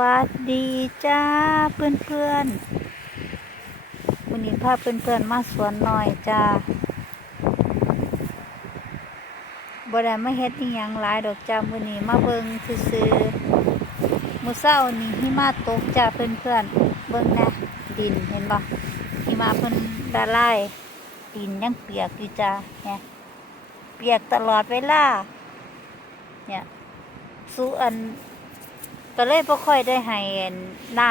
วัสดีจ้าเพื่อนเพื่อนวันนี้พาเพื่อนเพื่อนมาสวนหน่อยจ้าบ่ได้มาเฮ็ดอีหยังหลายดอกจ้ามื้อนี้มาเบิ่งซื่อมื้อเช้านี้หิมะตกจ้าเพื่อนเพื่อนเบิ่งนะดินเห็นบ่หิมะเพิ่นละลายดินยังเปียกอยู่จ้าเนี่ยเปียกตลอดเวลาเนี่ยสู้อัน ก็เลยบ่ค่อยได้ให้น้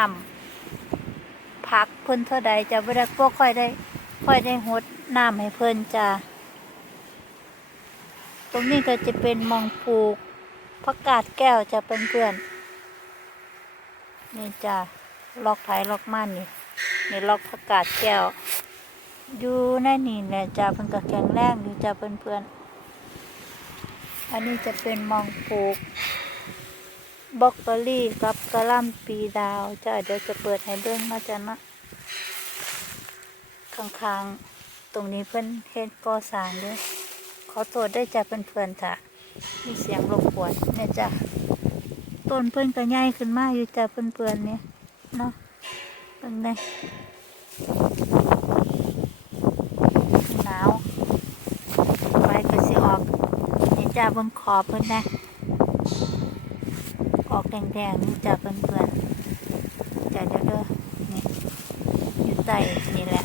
ำพักเพิ่นเท่าใดจะบ่ได้บ่ค่อยได้ค่อยได้หดน้ำให้เพิ่นจ้ะตรงนี้ก็จะเป็นมองปลูกผักกาดแก้วจะเป็นเพื่อนนี่จ้ะล็อกไผล็อกมันนี่นี่ล็อกผักกาดแก้วอยู่ในนี่แหละจ้ะเพิ่นก็แข็งแรงอยู่จ้ะเพื่อนๆอันนี้จะเป็นมองปลูก บล็อกเกอรี่กับกระลำปีดาวจ้ะเดี๋ยวจะเปิดให้เบิ่งมาจะนะข้างๆ ตรงนี้เพิ่อนเฮ็ดก่อสร้างด้วยขอโทษได้จ้ะเพื่อนๆจ้ะมีเสียงรบกวนเนี่ยจ้ะต้นเพิ่อนก็ใหญ่ขึ้นมากอยู่จ้ะเพื่อนๆเนี่ยเนาะเบิ่งได้หนาวไว้ก็สิออกเนี่ยจ้ะเบิ่งขอบเพิ่อนนะ ออกแดงๆนี่จ้ะเพื่อนๆจ้ะเด้อเด้อนี่อยู่ใต้นี่แหละ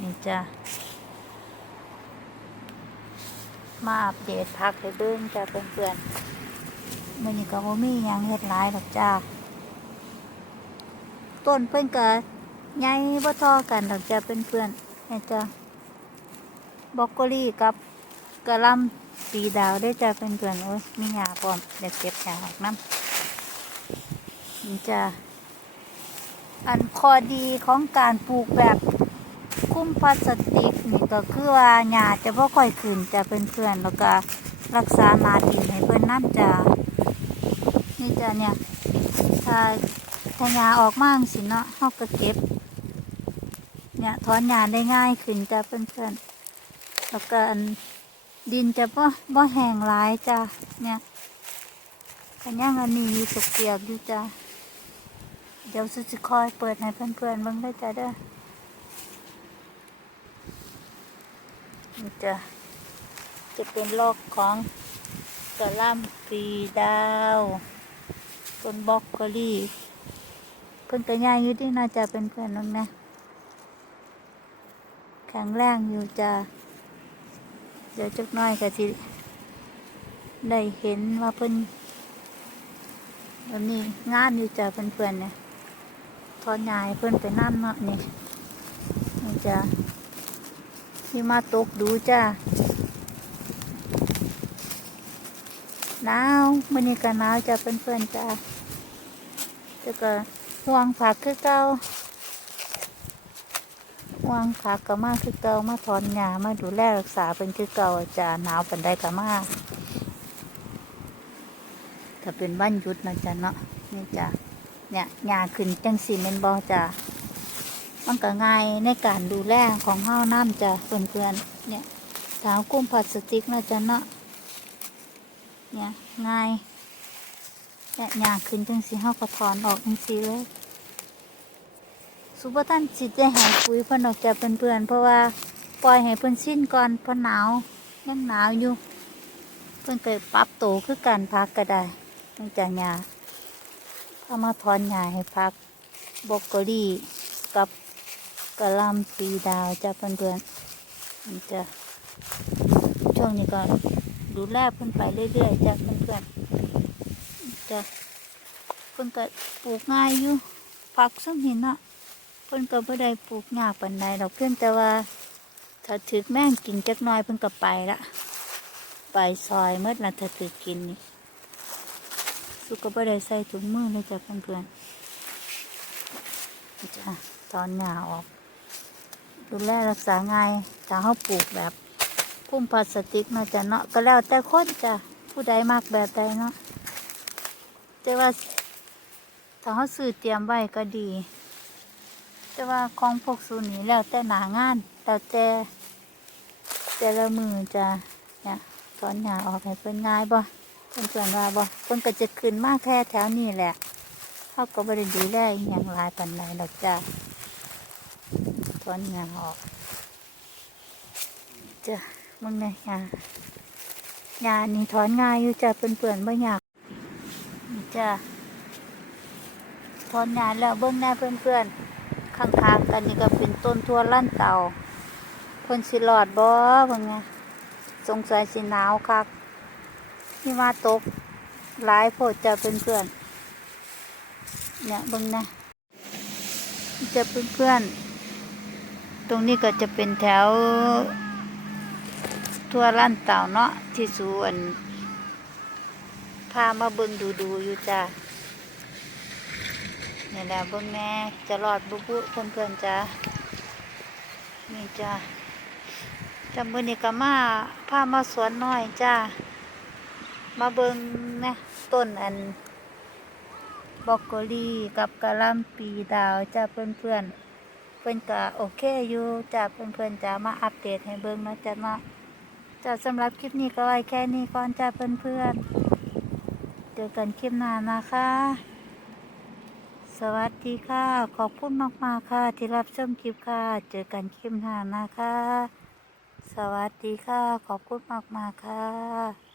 นี่จ้ะมาอัปเดตพักให้เบิ่งจ้ะเพื่อนๆมันนี่ก็บ่มีหยังเฮ็ดหลายดอกจ้าต้นเพิ่นก็ใหญ่บ่ท่อกันดอกจ้ะเพื่อนๆนี่จ้ะบรอกโคลีกับกระลำ ปีดาวได้จะเป็นเพื่อนโอ้ยมีหยาพร้อมเดี๋ยวเก็บหยาออกน้ำนี่จะอันข้อดีของการปลูกแบบคุ้มพลาสติกนี่ก็คือว่าหญ้าจะบ่ค่อยขึ้นจะเป็นเพื่อนแล้วก็รักษาหนาดินให้เพิ่นน้ำจะนี่จะเนี่ยถ้าถ้าหญ้าออกมากสิเนาะเฮาก็เก็บ เนี่ยถอนหญ้าได้ง่ายขึ้นจะเป็นเพื่อนแล้วก็อัน ดินจะบ่บ่แห้งหลายจ้ะเนี่ยขันย่างอันนี้อยู่ตกเปียกอยู่จ้ะเดี๋ยวสุจิคอยเปิดให้เพื่อนๆเบิ่งได้จ้ะเด้อนี่จ้ะจะเป็นลอกของกระล่ำปีดาวต้นบล็อกโคลี่เพิ่นก็ย่างอยู่ที่น่าจะเป็นเพื่อนน้องนะแข็งแรงอยู่จ้ะ เดี๋ยวจักน้อยก็สิได้เห็นว่าเพิ่นแบบนี้งานอยู่จ้ะเพื่อนๆเนี่ยทอนยายเพิ่อนไปนั่นเนาะนี่นี่จ้ะที่มาตกดูจ้ะหนาวมื้อนี้ก็หนาวจ้ะเพื่อนๆจ้ะแต่ก็ห่วงผักคือเก่า วางผักก็มาคือเก่ามาถอนหญ้ามาดูแลรักษาเป็นคือเก่าจะหนาวปันใดก็มาถ้าเป็นวันยุดนะจ๊ะเนาะนี่จ้ะเนี่ยหญ้าขึ้นจังสีเมนบอจ้ะมันก็ง่ายในการดูแลของเฮาน้ำจ้ะเพื่อนๆเนี่ยถาวกุ้มพลาสติกนะจ๊ะเนาะเนี่ยง่ายเนี่ยหญ้าขึ้นจังสีเฮาก็ถอนออกจังสีเลย สุปตันจิตได้หายปุ๋ยพนออกจากเพื่อนๆเพราะว่าปล่อยให้เพิ่นสิ้นก่อนเพราะหนาวยังหนาวอยู่ เพิ่อนเกิดปรับโตคือการพักก็ได้เนื่องจากหญ้าพอมาถอนหญ้าให้พักบรอกโคลีกับกระลำปีดาวจะเพื่อนๆมันจะช่วงนี้ก็ดูแลเพิ่นไปเรื่อยๆจะเพื่อนๆจะเพิ่อนก็ปลูกง่ายอยู่ผักส้มหินเนาะ เพิ่นก็บ่ได้ปลูกยากปานใดดอกเพียงแต่ว่า ถ้าถึกแม่งกินจักหน้อยเพิ่นก็ไปละไปซอยเมื่อละถ้าถึกกินนี่สุก็บ่ได้ใส่ถุงมือเลยจ้ะเพื่อนๆจ้ะตอนหญ้าออก ดูแลรักษาง่ายถ้าเฮาปลูกแบบพุ่มพลาสติกเนาจ้ะเนาะก็แล้วแต่คนจ้ะผู้ใดมักแบบใดเนาะแต่ว่าถ้าเฮาซื้อเตรียมไว้ก็ดี แต่ว่าของพวกสูนี้แล้วแต่หนางานแล้วแต่แต่ละมือจะเนี่ยถอนหญ้าออกให้เป็นง่ายบ่เพื่อนๆว่าบ่เพิ่นก็จะขึ้นมาแค่แถวนี้แหละเขาก็บ่ได้ดูแลอหย่างหลายปานใดดอกจ้าถอนงานออกจ้ะมึงไงยางานนี่ถอนง่ายอยู่จ้ะเพื่อนๆบ่ยากจ้ะถอนงานแล้วเบิ่งหน้าเพื่อนๆ ข้างๆกันนี่ก็เป็นต้นทั่วลั่นเต่าเพิ่นสิรอดบ่เบิ่งไงสงสัยสิหนาวคักนี่มาตกหลายโพดจะเป็นเพื่อนๆเนี่ยเบิ่งนะจะเป็นเพื่อนๆตรงนี้ก็จะเป็นแถว ทั่วล้านเต่าเนาะที่สวนพามาเบิ่งดูดูๆอยู่จ้า นี่แหละเบิ่งแม่จะรอดบุบุเพื่อนเพื่อนๆจ้านี่จ้าจำมือนี้ก็มาพามาสวนน้อยจ้ามาเบิงนะต้นอันบรอกโคลีกับกะล่ำปีดาวจ้าเพื่อนเพื่อนๆเพื่อนก็โอเคอยู่จ้าเพื่อนเพื่อนๆจะมาอัปเดตให้เบิงนาะจ้าเนาะจ้าสำหรับคลิปนี้ก็ไว้แค่นี้ก่อนจ้าเพื่อนเพื่อนๆเจอกันคลิปหน้านะคะ สวัสดีค่ะ ขอบคุณมากๆค่ะ ที่รับชมคลิปค่ะ เจอกันคลิปหน้านะคะ สวัสดีค่ะ ขอบคุณมากๆค่ะ